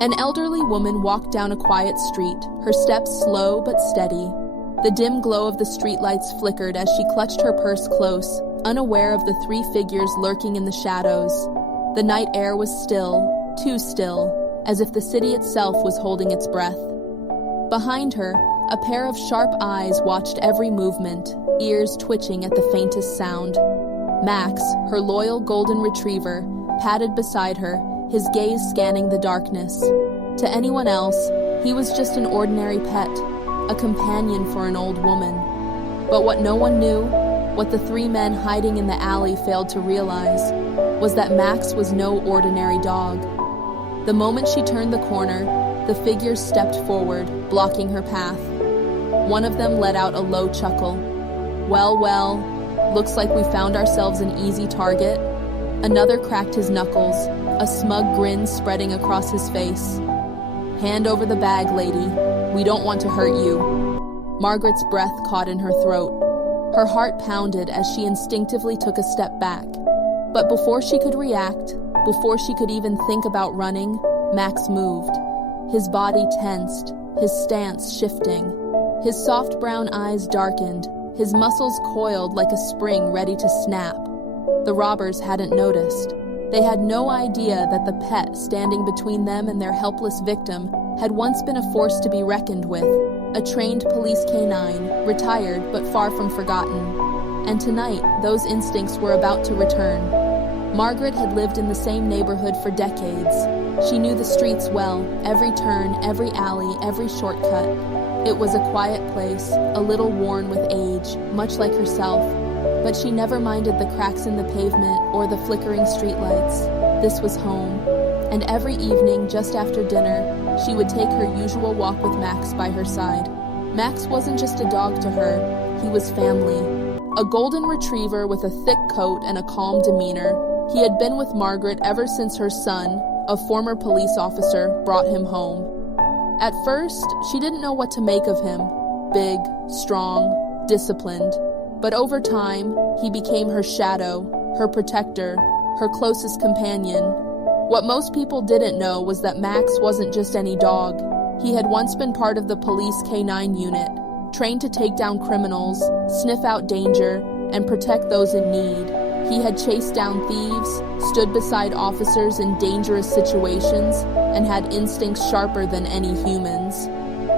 An elderly woman walked down a quiet street, her steps slow but steady. The dim glow of the streetlights flickered as she clutched her purse close, unaware of the three figures lurking in the shadows. The night air was still, too still, as if the city itself was holding its breath. Behind her, a pair of sharp eyes watched every movement, ears twitching at the faintest sound. Max, her loyal golden retriever, padded beside her, his gaze scanning the darkness. To anyone else, he was just an ordinary pet, a companion for an old woman. But what no one knew, what the three men hiding in the alley failed to realize, was that Max was no ordinary dog. The moment she turned the corner, the figures stepped forward, blocking her path. One of them let out a low chuckle. Well, looks like we found ourselves an easy target. Another cracked his knuckles, a smug grin spreading across his face. Hand over the bag, lady. We don't want to hurt you. Margaret's breath caught in her throat. Her heart pounded as she instinctively took a step back. But before she could react, before she could even think about running, Max moved. His body tensed, his stance shifting. His soft brown eyes darkened, his muscles coiled like a spring ready to snap. The robbers hadn't noticed. They had no idea that the pet standing between them and their helpless victim had once been a force to be reckoned with, a trained police canine, retired but far from forgotten. And tonight, those instincts were about to return. Margaret had lived in the same neighborhood for decades. She knew the streets well, every turn, every alley, every shortcut. It was a quiet place, a little worn with age, much like herself, but she never minded the cracks in the pavement or the flickering streetlights. This was home, and every evening, just after dinner, she would take her usual walk with Max by her side. Max wasn't just a dog to her, he was family. A golden retriever with a thick coat and a calm demeanor, he had been with Margaret ever since her son, a former police officer, brought him home. At first, she didn't know what to make of him. Big, strong, disciplined. But over time, he became her shadow, her protector, her closest companion. What most people didn't know was that Max wasn't just any dog. He had once been part of the police canine unit, trained to take down criminals, sniff out danger, and protect those in need. He had chased down thieves, stood beside officers in dangerous situations, and had instincts sharper than any humans.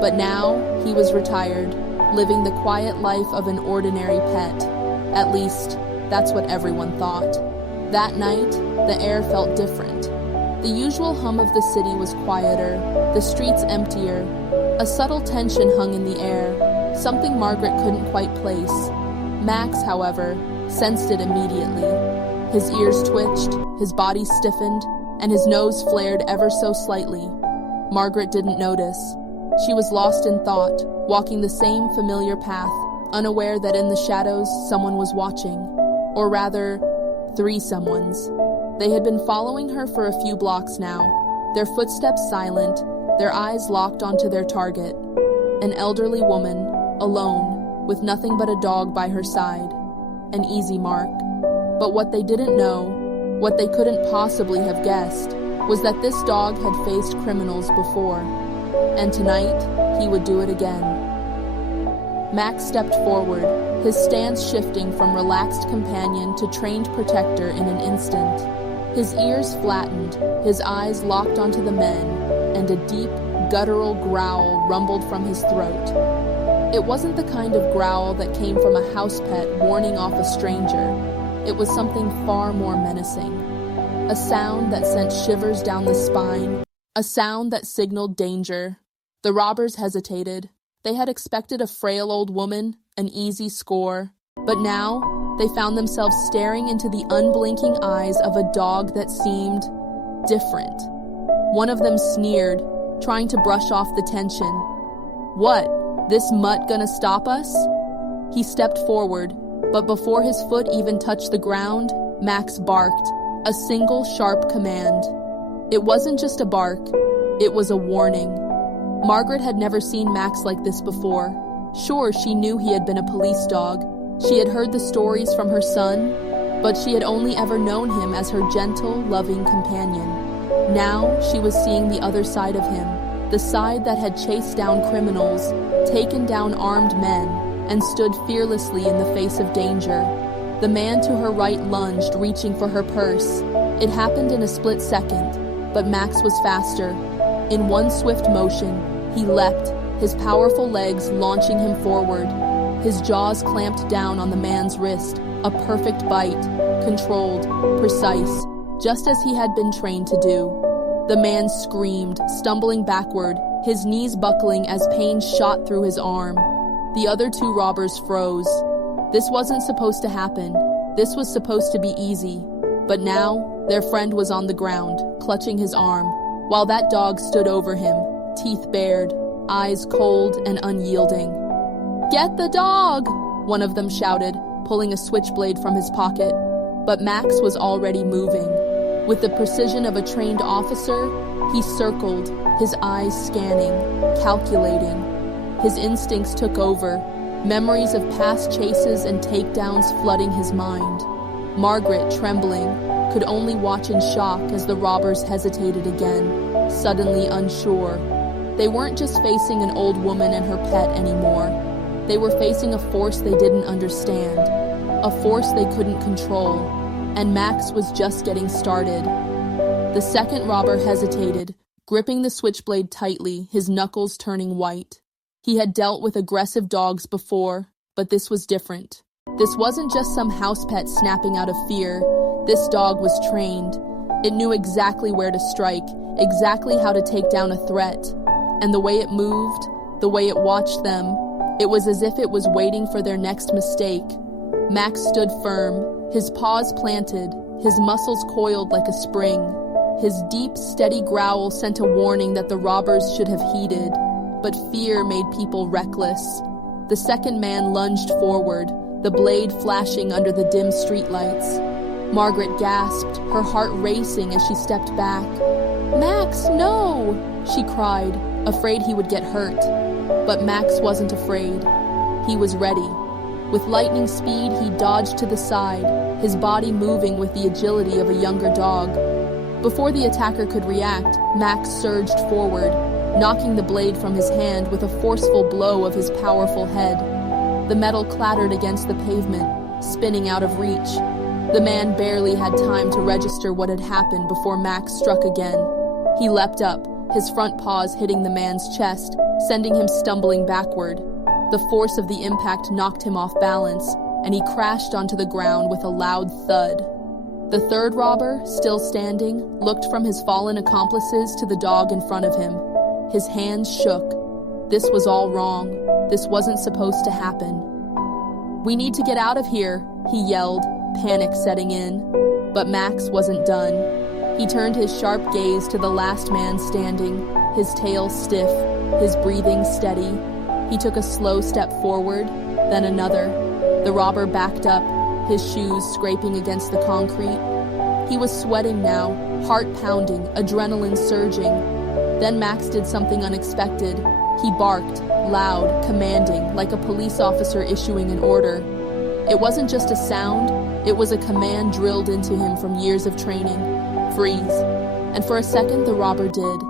But now, he was retired, living the quiet life of an ordinary pet. At least, that's what everyone thought. That night, the air felt different. The usual hum of the city was quieter, the streets emptier. A subtle tension hung in the air, something Margaret couldn't quite place. Max, however, sensed it immediately. His ears twitched, his body stiffened, and his nose flared ever so slightly. Margaret didn't notice. She was lost in thought, walking the same familiar path, unaware that in the shadows someone was watching. Or rather, three someones. They had been following her for a few blocks now, their footsteps silent, their eyes locked onto their target. An elderly woman, alone, with nothing but a dog by her side. An easy mark. But what they didn't know, what they couldn't possibly have guessed, was that this dog had faced criminals before. And tonight, he would do it again. Max stepped forward, his stance shifting from relaxed companion to trained protector in an instant. His ears flattened, his eyes locked onto the men, and a deep, guttural growl rumbled from his throat. It wasn't the kind of growl that came from a house pet warning off a stranger. It was something far more menacing. A sound that sent shivers down the spine, a sound that signaled danger. The robbers hesitated. They had expected a frail old woman, an easy score. But now, they found themselves staring into the unblinking eyes of a dog that seemed different. One of them sneered, trying to brush off the tension. What? This mutt gonna stop us? He stepped forward, but before his foot even touched the ground, Max barked, a single sharp command. It wasn't just a bark, it was a warning. Margaret had never seen Max like this before. Sure, she knew he had been a police dog. She had heard the stories from her son, but she had only ever known him as her gentle, loving companion. Now she was seeing the other side of him, the side that had chased down criminals, taken down armed men, and stood fearlessly in the face of danger. The man to her right lunged, reaching for her purse. It happened in a split second, but Max was faster. In one swift motion, he leapt, his powerful legs launching him forward. His jaws clamped down on the man's wrist, a perfect bite, controlled, precise, just as he had been trained to do. The man screamed, stumbling backward, his knees buckling as pain shot through his arm. The other two robbers froze. This wasn't supposed to happen. This was supposed to be easy. But now, their friend was on the ground, clutching his arm, while that dog stood over him, teeth bared, eyes cold and unyielding. "Get the dog!" one of them shouted, pulling a switchblade from his pocket. But Max was already moving. With the precision of a trained officer, he circled, his eyes scanning, calculating. His instincts took over, memories of past chases and takedowns flooding his mind. Margaret, trembling, could only watch in shock as the robbers hesitated again, suddenly unsure. They weren't just facing an old woman and her pet anymore. They were facing a force they didn't understand, a force they couldn't control, and Max was just getting started. The second robber hesitated, gripping the switchblade tightly, his knuckles turning white. He had dealt with aggressive dogs before, but this was different. This wasn't just some house pet snapping out of fear. This dog was trained. It knew exactly where to strike, exactly how to take down a threat. And the way it moved, the way it watched them, it was as if it was waiting for their next mistake. Max stood firm, his paws planted, his muscles coiled like a spring. His deep, steady growl sent a warning that the robbers should have heeded, but fear made people reckless. The second man lunged forward, the blade flashing under the dim streetlights. Margaret gasped, her heart racing as she stepped back. "Max, no!" she cried, afraid he would get hurt. But Max wasn't afraid. He was ready. With lightning speed, he dodged to the side, his body moving with the agility of a younger dog. Before the attacker could react, Max surged forward, knocking the blade from his hand with a forceful blow of his powerful head. The metal clattered against the pavement, spinning out of reach. The man barely had time to register what had happened before Max struck again. He leapt up, his front paws hitting the man's chest, sending him stumbling backward. The force of the impact knocked him off balance, and he crashed onto the ground with a loud thud. The third robber, still standing, looked from his fallen accomplices to the dog in front of him. His hands shook. This was all wrong. This wasn't supposed to happen. "We need to get out of here," he yelled, panic setting in. But Max wasn't done. He turned his sharp gaze to the last man standing, his tail stiff, his breathing steady. He took a slow step forward, then another. The robber backed up, his shoes scraping against the concrete. He was sweating now, heart pounding, adrenaline surging. Then Max did something unexpected. He barked, loud, commanding, like a police officer issuing an order. It wasn't just a sound, it was a command drilled into him from years of training. "Freeze." And for a second the robber did.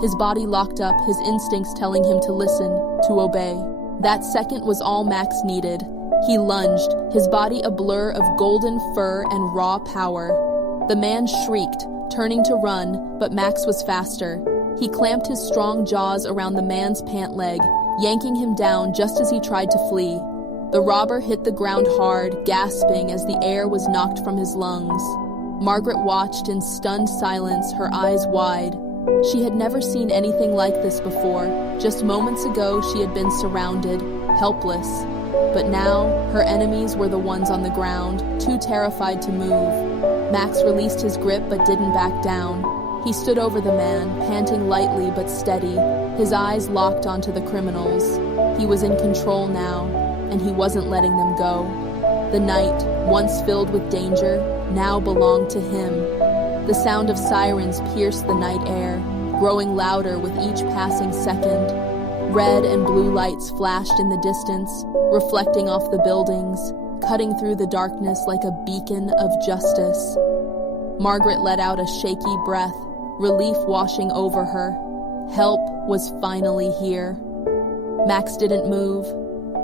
His body locked up, his instincts telling him to listen, to obey. That second was all Max needed. He lunged, his body a blur of golden fur and raw power. The man shrieked, turning to run, but Max was faster. He clamped his strong jaws around the man's pant leg, yanking him down just as he tried to flee. The robber hit the ground hard, gasping as the air was knocked from his lungs. Margaret watched in stunned silence, her eyes wide. She had never seen anything like this before. Just moments ago, she had been surrounded, helpless. But now, her enemies were the ones on the ground, too terrified to move. Max released his grip but didn't back down. He stood over the man, panting lightly but steady, his eyes locked onto the criminals. He was in control now, and he wasn't letting them go. The night, once filled with danger, now belonged to him. The sound of sirens pierced the night air, growing louder with each passing second. Red and blue lights flashed in the distance, reflecting off the buildings, cutting through the darkness like a beacon of justice. Margaret let out a shaky breath, relief washing over her. Help was finally here. Max didn't move.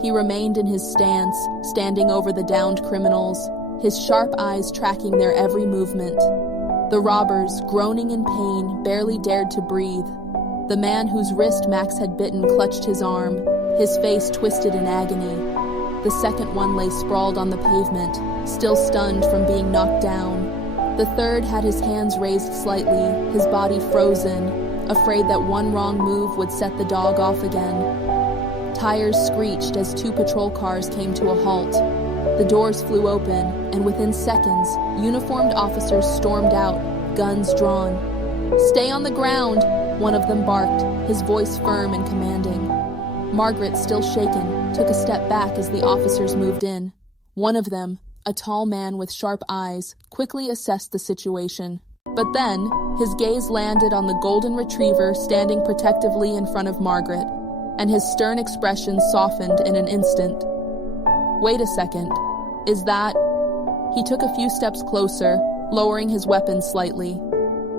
He remained in his stance, standing over the downed criminals, his sharp eyes tracking their every movement. The robbers, groaning in pain, barely dared to breathe. The man whose wrist Max had bitten clutched his arm, his face twisted in agony. The second one lay sprawled on the pavement, still stunned from being knocked down. The third had his hands raised slightly, his body frozen, afraid that one wrong move would set the dog off again. Tires screeched as 2 patrol cars came to a halt. The doors flew open, and within seconds, uniformed officers stormed out, guns drawn. "Stay on the ground," one of them barked, his voice firm and commanding. Margaret, still shaken, took a step back as the officers moved in. One of them, a tall man with sharp eyes, quickly assessed the situation. But then, his gaze landed on the golden retriever standing protectively in front of Margaret, and his stern expression softened in an instant. "Wait a second. Is that—" He took a few steps closer, lowering his weapon slightly.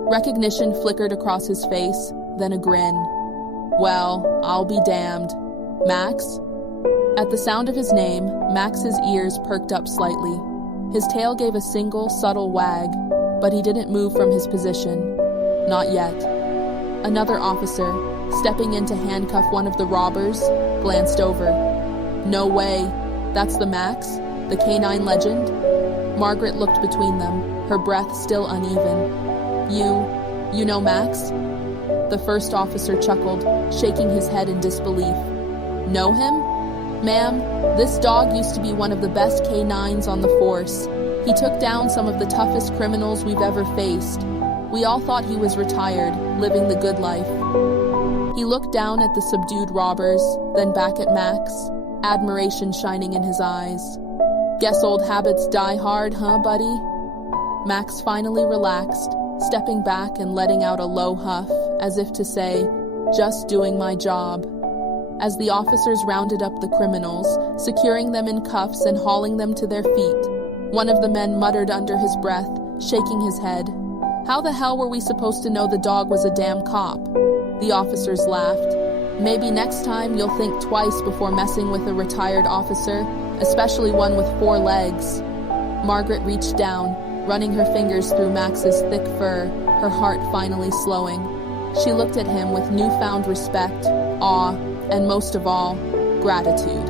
Recognition flickered across his face, then a grin. "Well, I'll be damned. Max?" At the sound of his name, Max's ears perked up slightly. His tail gave a single, subtle wag, but he didn't move from his position. Not yet. Another officer, stepping in to handcuff one of the robbers, glanced over. "No way. That's the Max? The canine legend?" Margaret looked between them, her breath still uneven. You know Max?" The first officer chuckled, shaking his head in disbelief. "Know him? Ma'am, this dog used to be one of the best canines on the force. He took down some of the toughest criminals we've ever faced. We all thought he was retired, living the good life." He looked down at the subdued robbers, then back at Max, admiration shining in his eyes. "Guess old habits die hard, huh, buddy?" Max finally relaxed, stepping back and letting out a low huff, as if to say, "Just doing my job." As the officers rounded up the criminals, securing them in cuffs and hauling them to their feet, one of the men muttered under his breath, shaking his head, "How the hell were we supposed to know the dog was a damn cop?" The officers laughed. "Maybe next time you'll think twice before messing with a retired officer, especially one with 4 legs." Margaret reached down, running her fingers through Max's thick fur, her heart finally slowing. She looked at him with newfound respect, awe, and most of all, gratitude.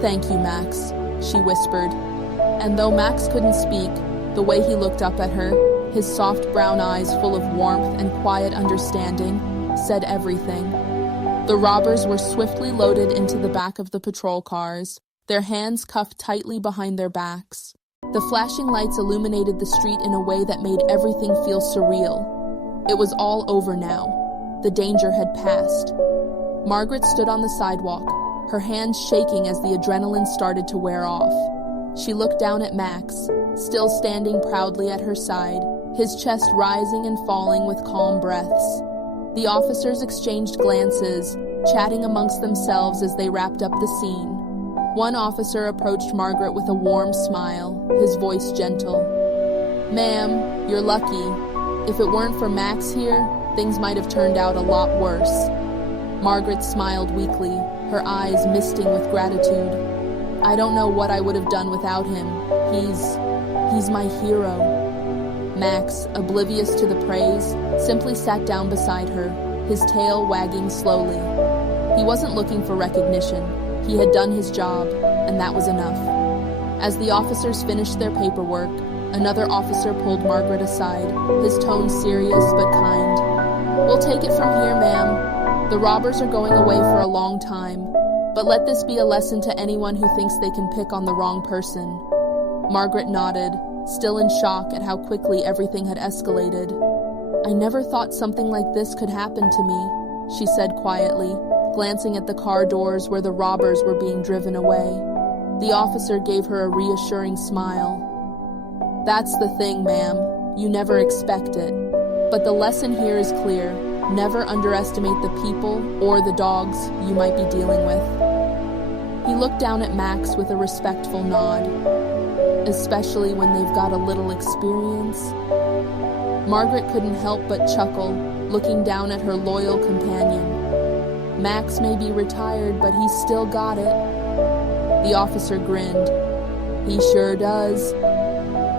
"Thank you, Max," she whispered. And though Max couldn't speak, the way he looked up at her, his soft brown eyes full of warmth and quiet understanding, said everything. The robbers were swiftly loaded into the back of the patrol cars, their hands cuffed tightly behind their backs. The flashing lights illuminated the street in a way that made everything feel surreal. It was all over now. The danger had passed. Margaret stood on the sidewalk, her hands shaking as the adrenaline started to wear off. She looked down at Max, still standing proudly at her side, his chest rising and falling with calm breaths. The officers exchanged glances, chatting amongst themselves as they wrapped up the scene. One officer approached Margaret with a warm smile, his voice gentle. "Ma'am, you're lucky. If it weren't for Max here, things might have turned out a lot worse." Margaret smiled weakly, her eyes misting with gratitude. "I don't know what I would have done without him. He's my hero." Max, oblivious to the praise, simply sat down beside her, his tail wagging slowly. He wasn't looking for recognition. He had done his job, and that was enough. As the officers finished their paperwork, another officer pulled Margaret aside, his tone serious but kind. "We'll take it from here, ma'am. The robbers are going away for a long time, but let this be a lesson to anyone who thinks they can pick on the wrong person." Margaret nodded, still in shock at how quickly everything had escalated. "I never thought something like this could happen to me," she said quietly, glancing at the car doors where the robbers were being driven away. The officer gave her a reassuring smile. "That's the thing, ma'am. You never expect it. But the lesson here is clear. Never underestimate the people or the dogs you might be dealing with." He looked down at Max with a respectful nod. "Especially when they've got a little experience." Margaret couldn't help but chuckle, looking down at her loyal companion. Max may be retired, but he's still got it. The officer grinned. He sure does.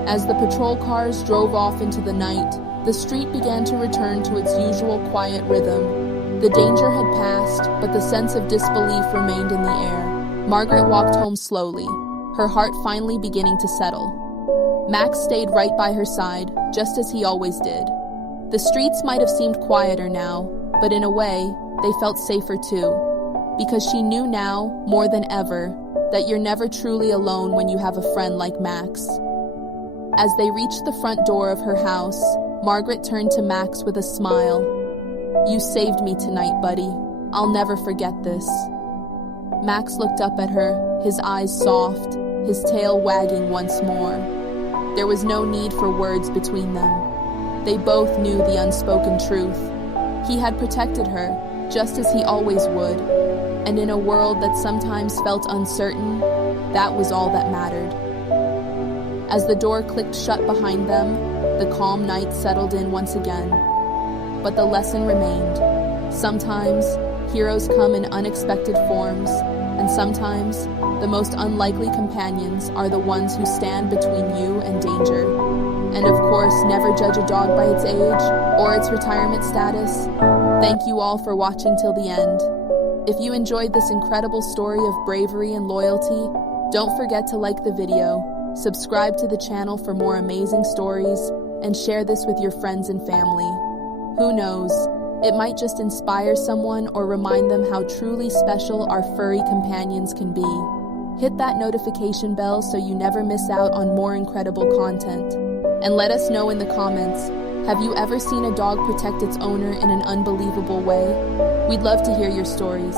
As the patrol cars drove off into the night, the street began to return to its usual quiet rhythm. The danger had passed, but the sense of disbelief remained in the air. Margaret walked home slowly, her heart finally beginning to settle. Max stayed right by her side, just as he always did. The streets might have seemed quieter now, but in a way, they felt safer too. Because she knew now, more than ever, that you're never truly alone when you have a friend like Max. As they reached the front door of her house, Margaret turned to Max with a smile. "You saved me tonight, buddy. I'll never forget this." Max looked up at her, his eyes soft, his tail wagging once more. There was no need for words between them. They both knew the unspoken truth. He had protected her, just as he always would, and in a world that sometimes felt uncertain, that was all that mattered. As the door clicked shut behind them, the calm night settled in once again. But the lesson remained. Sometimes, heroes come in unexpected forms, and sometimes, the most unlikely companions are the ones who stand between you and danger. And of course, never judge a dog by its age or its retirement status. Thank you all for watching till the end. If you enjoyed this incredible story of bravery and loyalty, don't forget to like the video, subscribe to the channel for more amazing stories, and share this with your friends and family. Who knows? It might just inspire someone or remind them how truly special our furry companions can be. Hit that notification bell so you never miss out on more incredible content. And let us know in the comments, have you ever seen a dog protect its owner in an unbelievable way? We'd love to hear your stories.